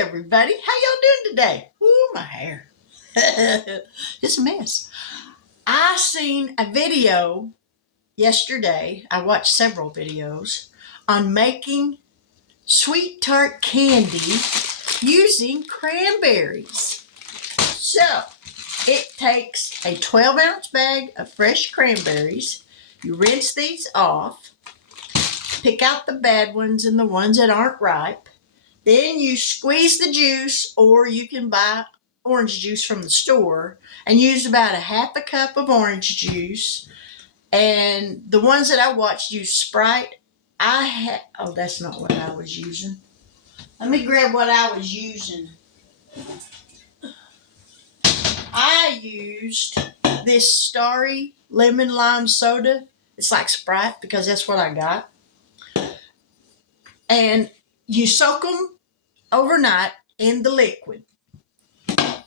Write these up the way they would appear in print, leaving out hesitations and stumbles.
everybody. How y'all doing today? Ooh, my hair. It's a mess. I seen a video yesterday. I watched several videos on making sweet tart candy using cranberries. So, it takes a 12-ounce bag of fresh cranberries. You rinse these off. Pick out the bad ones and the ones that aren't ripe. Then you squeeze the juice, or you can buy orange juice from the store and use about a half a cup of orange juice. And the ones that I watched use Sprite. Oh, that's not what I was using. Let me grab what I was using. I used this Starry lemon lime soda. It's like Sprite because that's what I got. And you soak them overnight in the liquid.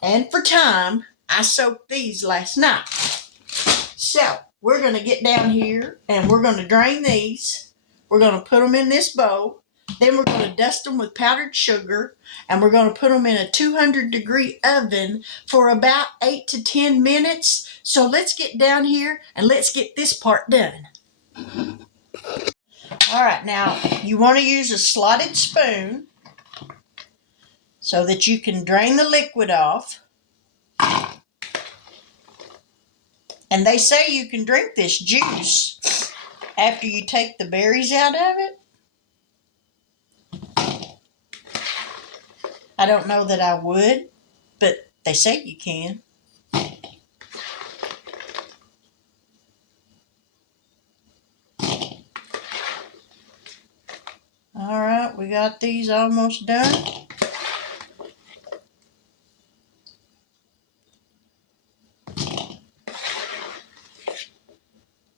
And for time, I soaked these last night. So we're going to get down here and we're going to drain these. We're going to put them in this bowl. Then we're going to dust them with powdered sugar, and we're going to put them in a 200-degree oven for about 8 to 10 minutes. So let's get down here and let's get this part done. All right, now you want to use a slotted spoon so that you can drain the liquid off. And they say you can drink this juice after you take the berries out of it. I don't know that I would, but they say you can. All right, we got these almost done.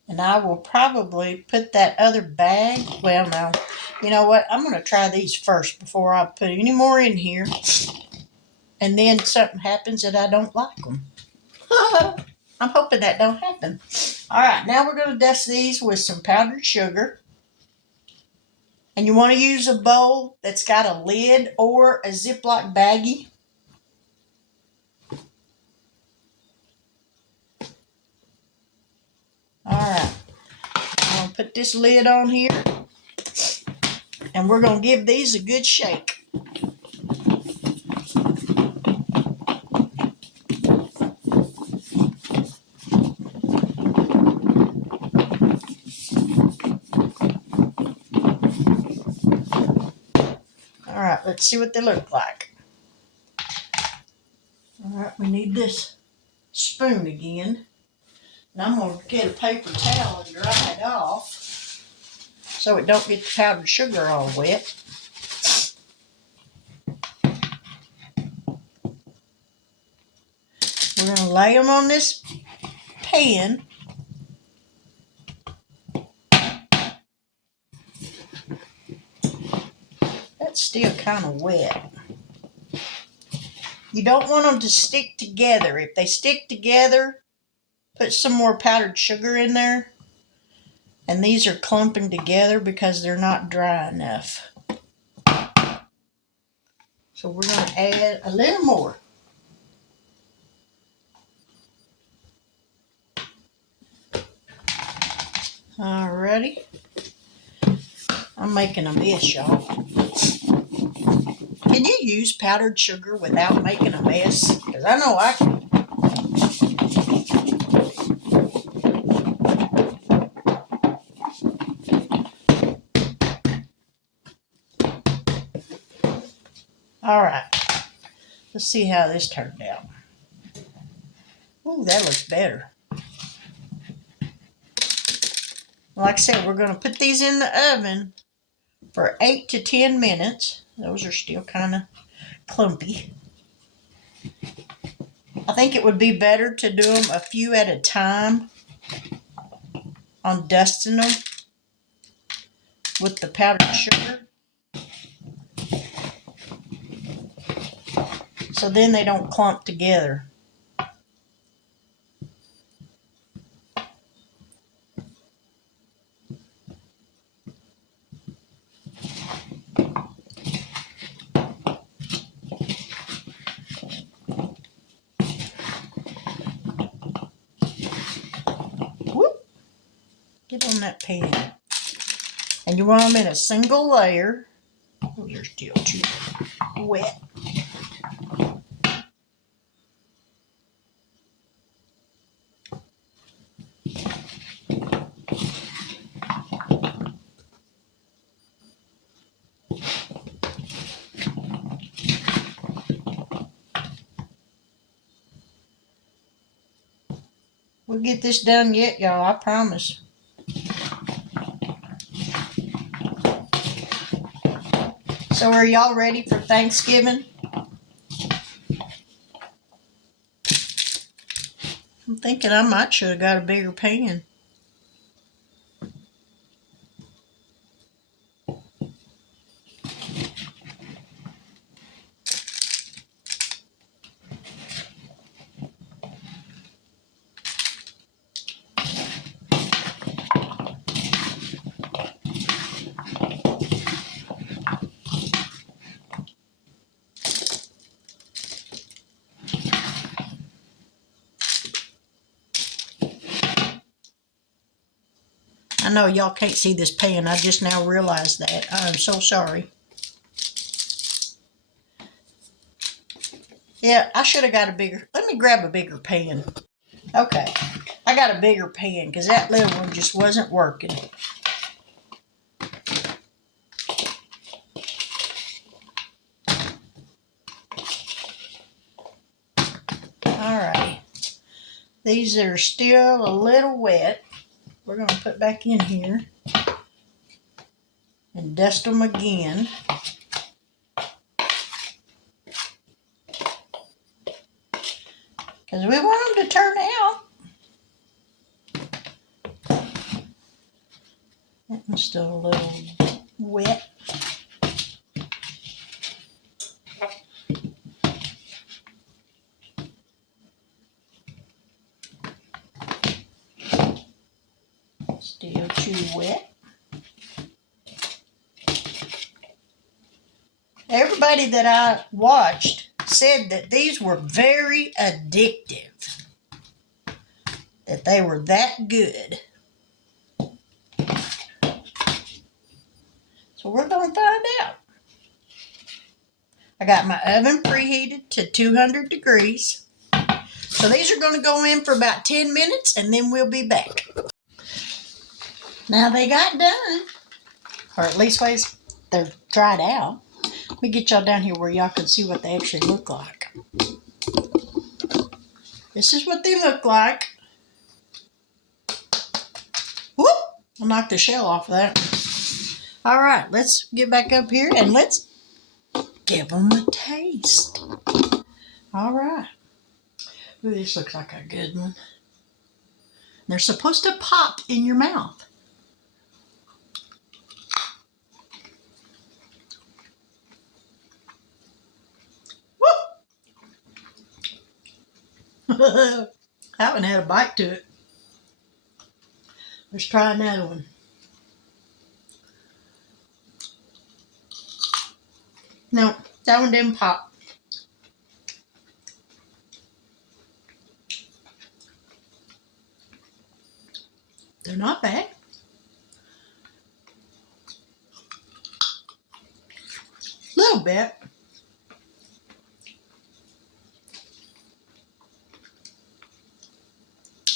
And I will probably put that other bag, well, no, you know what? I'm going to try these first before I put any more in here. And then something happens that I don't like them. I'm hoping that don't happen. All right, now we're going to dust these with some powdered sugar. And you want to use a bowl that's got a lid or a Ziploc baggie. All right, I'm going to put this lid on here. And we're going to give these a good shake. All right, let's see what they look like. All right, we need this spoon again. And I'm going to get a paper towel and dry it off so it don't get the powdered sugar all wet. We're going to lay them on this pan. That's still kind of wet. You don't want them to stick together. If they stick together, put some more powdered sugar in there. And these are clumping together because they're not dry enough. So we're going to add a little more. Alrighty. I'm making a mess, y'all. Can you use powdered sugar without making a mess? Because I know I can. All right. Let's see how this turned out. Ooh, that looks better. Like I said, we're going to put these in the oven for 8 to 10 minutes. Those are still kind of clumpy. I think it would be better to do them a few at a time on dusting them with the powdered sugar. So then they don't clump together. on that pan. And you want them in a single layer. Oh, they're still too wet. We'll get this done yet, y'all, I promise. So are y'all ready for Thanksgiving? I'm thinking I might should have got a bigger pan. I know y'all can't see this pan. I just now realized that. I'm so sorry. Yeah, I should have got a bigger. Let me grab a bigger pan. Okay, I got a bigger pan because that little one just wasn't working. All right. These are still a little wet. We're going to put back in here and dust them again. Because we want them to turn out. That one's still a little wet. Still too wet. Everybody that I watched said that these were very addictive. That they were that good. So we're going to find out. I got my oven preheated to 200 degrees. So these are going to go in for about 10 minutes and then we'll be back. Now they got done. Or at least ways they're dried out. Let me get y'all down here where y'all can see what they actually look like. This is what they look like. Whoop! I'll knock the shell off of that. All right, let's get back up here and let's give them a taste. All right. Ooh, this looks like a good one. They're supposed to pop in your mouth. Whoop! That one had a bite to it. Let's try another one. No, that one didn't pop. They're not bad. A little bit.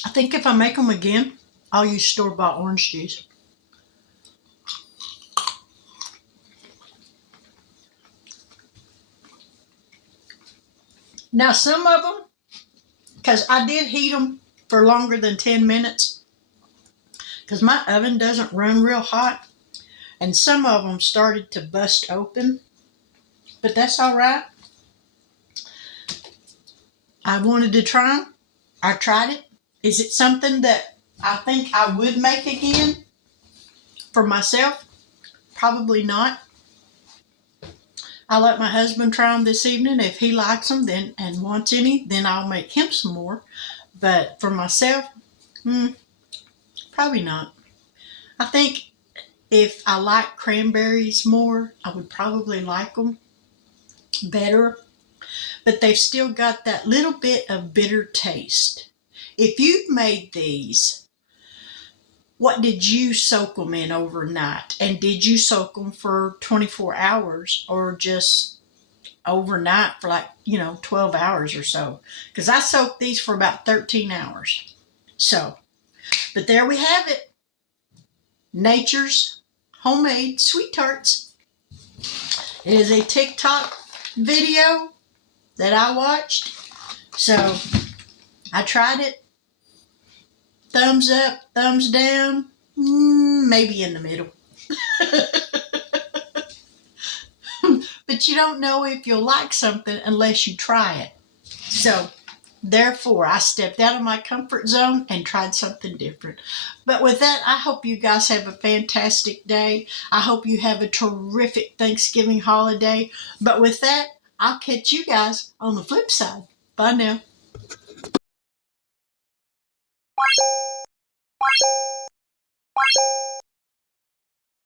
I think if I make them again, I'll use store-bought orange juice. Now some of them, because I did heat them for longer than 10 minutes, because my oven doesn't run real hot, and some of them started to bust open, but that's all right. I wanted to try them. I tried it. Is it something that I think I would make again for myself? Probably not. I'll let my husband try them this evening. If he likes them then and wants any, then I'll make him some more. But for myself, probably not. I think if I like cranberries more, I would probably like them better. But they've still got that little bit of bitter taste. If you've made these, what did you soak them in overnight? And did you soak them for 24 hours or just overnight for 12 hours or so? Because I soaked these for about 13 hours. So, but there we have it. Nature's homemade sweet tarts. It is a TikTok video that I watched. So I tried it. Thumbs up, thumbs down, maybe in the middle. But you don't know if you'll like something unless you try it. So therefore, I stepped out of my comfort zone and tried something different. But with that, I hope you guys have a fantastic day. I hope you have a terrific Thanksgiving holiday. But with that, I'll catch you guys on the flip side. Bye now.